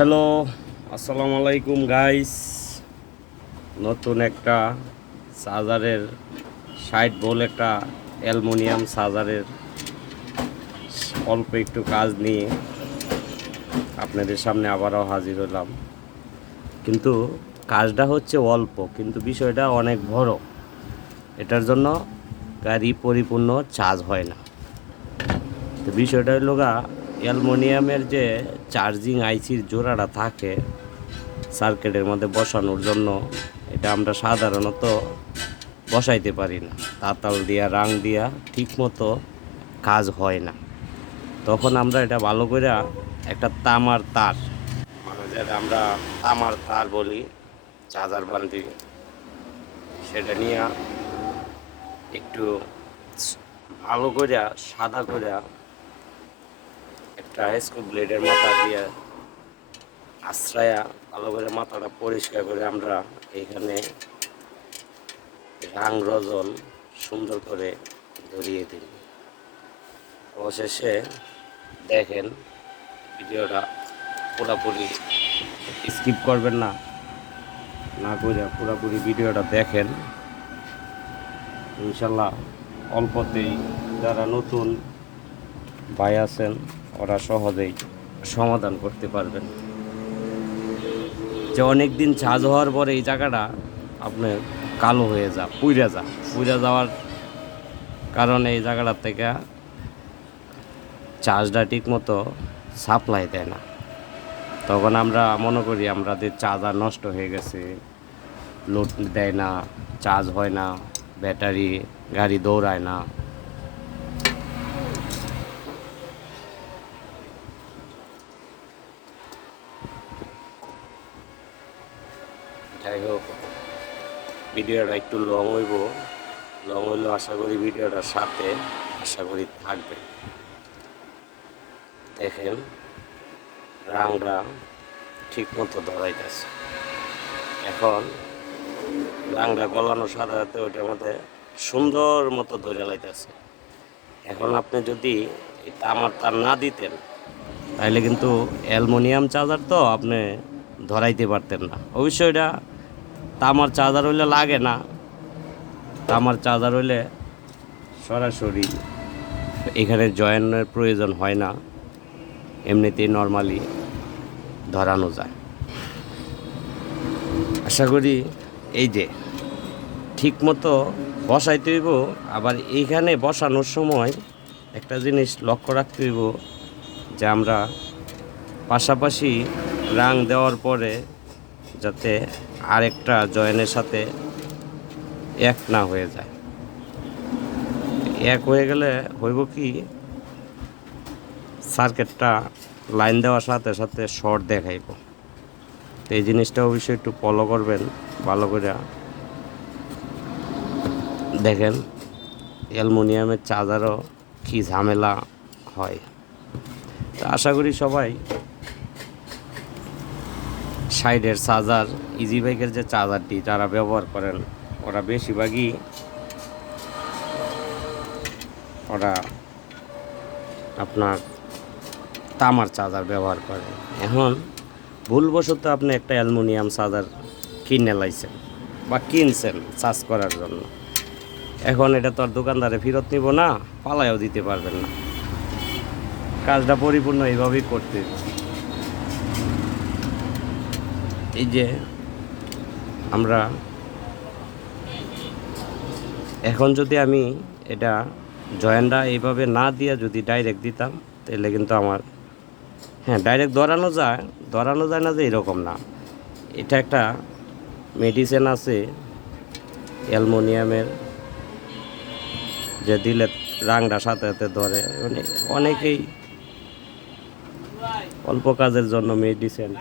Hello আসসালামু আলাইকুম guys নতুন একটা চার্জারের ষাট বল একটা অ্যালমোনিয়াম চার্জারের অল্প একটু কাজ নিয়ে আপনাদের সামনে আবারও হাজির হলাম। কিন্তু কাজটা হচ্ছে অল্প, কিন্তু বিষয়টা অনেক বড়। এটার জন্য গাড়ি পরিপূর্ণ চার্জ হয় না। তো বিষয়টা হলো গা অ্যালমোনিয়ামের যে চার্জিং আইসির জোড়াটা থাকে সার্কিটের মধ্যে বসানোর জন্য, এটা আমরা সাধারণত বসাইতে পারি না। তাতাল দিয়া, রাং দিয়া ঠিক মতো কাজ হয় না। তখন আমরা এটা ভালো করে একটা তামার তার মানে যেটা আমরা তামার তার বলি, চার্জার বান্ধি সেটা নিয়ে একটু ভালো করে সাদা করে একটা স্কুল ব্লেডের মাথা দিয়ে আশ্রয়া ভালো করে মাথাটা পরিষ্কার করে আমরা এখানে রাং রজন সুন্দর করে ধরিয়ে দিন অবশেষে দেখেন ভিডিওটা পুরোপুরি স্কিপ করবেন না না করে পুরোপুরি ভিডিওটা দেখেন। ইনশাল্লাহ অল্পতেই যারা নতুন ভাই আছেন ওরা সহজেই সমাধান করতে পারবেন। যে অনেক দিন চার্জ হওয়ার পরে এই জায়গাটা আপনার কালো হয়ে যা পুইরা যা। পুইরা যাওয়ার কারণে এই জায়গাটার থেকে চার্জটা ঠিক মতো সাপ্লাই দেয় না। তখন আমরা মনে করি আমাদের চার্জার নষ্ট হয়ে গেছে, লোড দেয় না, চার্জ হয় না, ব্যাটারি, গাড়ি দৌড়ায় না। যাই হোক ভিডিওটা একটু লং হইব। লং হইলেও আশা করি ভিডিওটার সাথে, আশা করি থাকবে। দেখেন রাংরা ঠিক মতো ধরাইতেছে। এখন রাংরা সাথে সাথে ওইটার মধ্যে সুন্দর মতো ধরে লাইতেছে। এখন আপনি যদি তামার তার না দিতেন, তাহলে কিন্তু অ্যালমোনিয়াম চার্জার তো আপনি ধরাইতে পারতেন না। অবশ্যই এটা তামার চার্জার হইলে লাগে না। তামার চার্জার হইলে সরাসরি এখানে জয়েনের প্রয়োজন হয় না। এমনিতেই নর্মালি ধরানো যায়। আশা করি এই যে ঠিক মতো বসাইতে হইব, আবার এইখানে বসানোর সময় একটা জিনিস লক্ষ্য রাখতে হইব যে আমরা পাশাপাশি রাং দেওয়ার পরে যাতে আরেকটা জয়েনের সাথে এক না হয়ে যায়। এক হয়ে গেলে হইব কি সার্কিটটা লাইন দেওয়ার সাথে সাথে শর্ট দেখাইব। তো এই জিনিসটা অবশ্যই একটু ফলো করবেন, ভালো করে। দেখেন, অ্যালমোনিয়ামের চার্জারও কী ঝামেলা হয়। তো আশা করি সবাই সাইডের চার্জার ইজি বাইকের যে চার্জারটি যারা ব্যবহার করেন, ওরা বেশিরভাগই ওরা আপনার তামার চার্জার ব্যবহার করে। এখন ভুলবশত আপনি একটা অ্যালমোনিয়াম চার্জার কিনে লাইছেন বা কিনছেন চার্জ করার জন্য। এখন এটা তো আর দোকানদারে ফেরত নিব না, পালায়ও দিতে পারবেন না। কাজটা পরিপূর্ণ এইভাবেই করতে। এই যে আমরা এখন যদি আমি এটা জয়েন্টটা এইভাবে না দিয়ে যদি ডাইরেক্ট দিতাম, তাহলে কিন্তু আমার হ্যাঁ ডাইরেক্ট ধরানো যায় ধরানো যায় না যে এরকম না। এটা একটা মেডিসিন আছে, অ্যালমোনিয়ামের, যে দিলে রাংটা সাথে সাথে ধরে। মানে অনেকেই অল্প কাজের জন্য মেডিসিন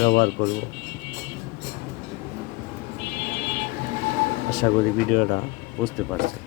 ব্যবহার করব। আশা করি ভিডিওটা বুঝতে পারছেন।